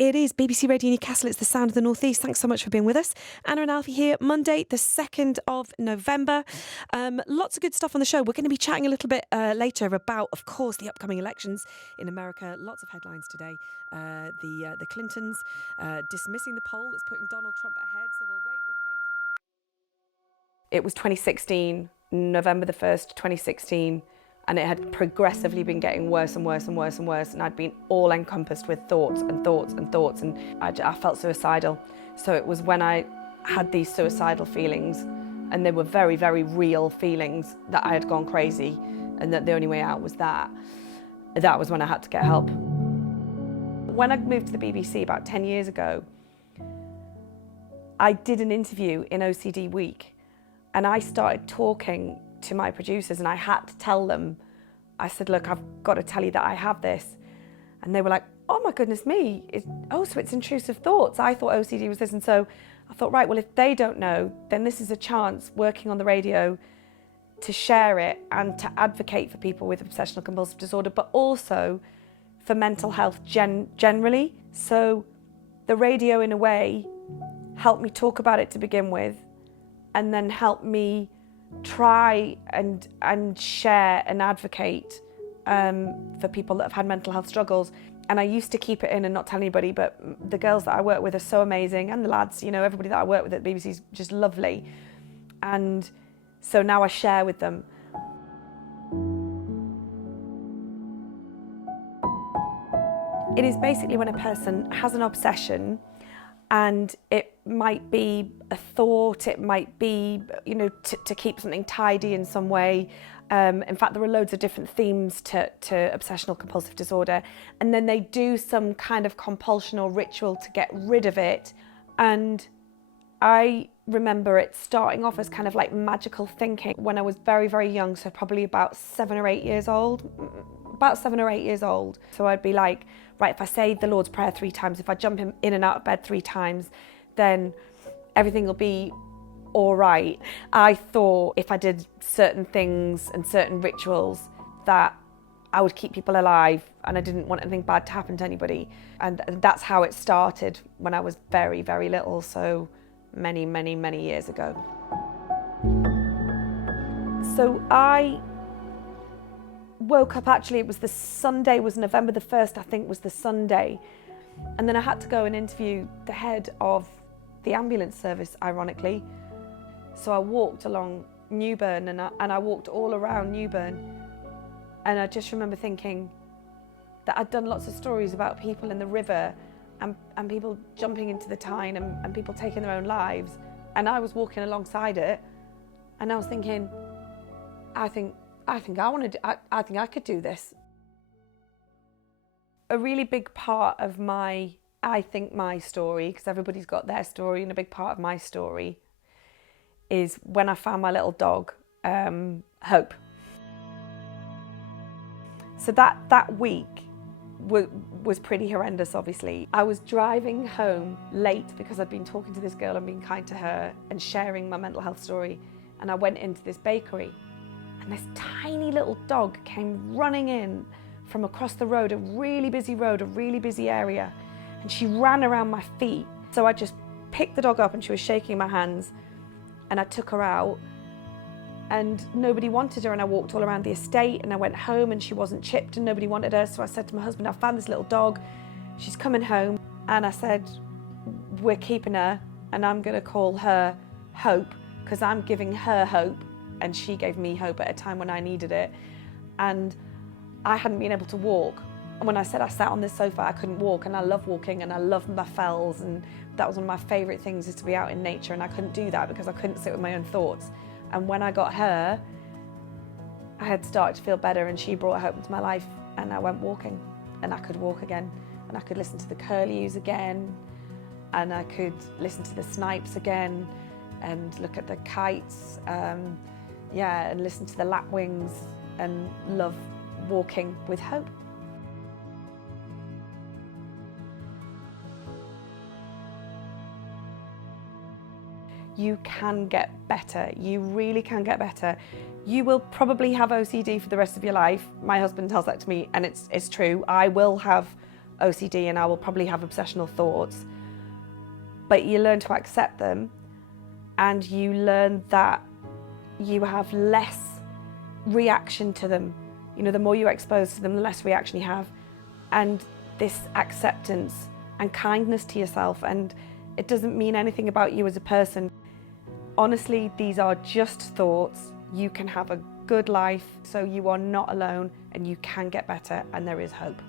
It is BBC Radio Newcastle. It's the sound of the North East. Thanks so much for being with us. Anna and Alfie here, Monday, the 2nd of November. Lots of good stuff on the show. We're going to be chatting a little bit later about, of course, the upcoming elections in America. Lots of headlines today. The Clintons dismissing the poll that's putting Donald Trump ahead. So we'll wait with bated breath. It was 2016, November the 1st, 2016. And it had progressively been getting worse and worse and worse and worse. And I'd been all encompassed with thoughts and thoughts and thoughts. And I felt suicidal. So it was when I had these suicidal feelings, and they were very, very real feelings, that I had gone crazy and that the only way out was that. That was when I had to get help. When I moved to the BBC about 10 years ago, I did an interview in OCD Week, and I started talking to my producers, and I had to tell them, I said, look, I've got to tell you that I have this. And they were like, oh my goodness me, so it's intrusive thoughts. I thought OCD was this. And so I thought, right, well, if they don't know, then this is a chance, working on the radio, to share it and to advocate for people with obsessional compulsive disorder, but also for mental health generally. So the radio, in a way, helped me talk about it to begin with, and then helped me try and share and advocate for people that have had mental health struggles. And I used to keep it in and not tell anybody, but the girls that I work with are so amazing, and the lads, you know, everybody that I work with at the BBC is just lovely. And so now I share with them. It is basically when a person has an obsession, and it might be a thought, it might be, you know, to keep something tidy in some way. In fact, there are loads of different themes to obsessional compulsive disorder. And then they do some kind of compulsion or ritual to get rid of it. And I remember it starting off as kind of like magical thinking when I was very, very young, so probably about 7 or 8 years old. So I'd be like, right, if I say the Lord's Prayer 3 times, if I jump in and out of bed 3 times, then everything will be all right. I thought if I did certain things and certain rituals that I would keep people alive, and I didn't want anything bad to happen to anybody. And that's how it started when I was very, very little, so many, many, many years ago. So I woke up, actually it was the Sunday, was November the 1st, I think was the Sunday. And then I had to go and interview the head of the ambulance service, ironically. So I walked along Newburn, and I walked all around Newburn. And I just remember thinking that I'd done lots of stories about people in the river and people jumping into the Tyne and people taking their own lives. And I was walking alongside it, and I was thinking, I think I could do this. A really big part of my story, because everybody's got their story, and a big part of my story is when I found my little dog, Hope. So that week was pretty horrendous, obviously. I was driving home late because I'd been talking to this girl and being kind to her and sharing my mental health story, and I went into this bakery. And this tiny little dog came running in from across the road, a really busy area, and she ran around my feet. So I just picked the dog up, and she was shaking my hands, and I took her out, and nobody wanted her. And I walked all around the estate, and I went home, and she wasn't chipped, and nobody wanted her. So I said to my husband, I found this little dog, she's coming home. And I said, we're keeping her, and I'm gonna call her Hope, because I'm giving her hope. And she gave me hope at a time when I needed it. And I hadn't been able to walk. And when I said I sat on this sofa, I couldn't walk, and I love walking, and I love my fells, and that was one of my favourite things, is to be out in nature, and I couldn't do that because I couldn't sit with my own thoughts. And when I got her, I had started to feel better, and she brought hope into my life, and I went walking, and I could walk again, and I could listen to the curlews again, and I could listen to the snipes again, and look at the kites, and listen to the lapwings, and love walking with hope. You can get better. You really can get better. You will probably have OCD for the rest of your life. My husband tells that to me, and it's true. I will have OCD and I will probably have obsessional thoughts, but you learn to accept them, and you learn that you have less reaction to them. You know, the more you're exposed to them, the less reaction you have, and this acceptance and kindness to yourself, and it doesn't mean anything about you as a person. Honestly, these are just thoughts. You can have a good life, so you are not alone, and you can get better, and there is hope.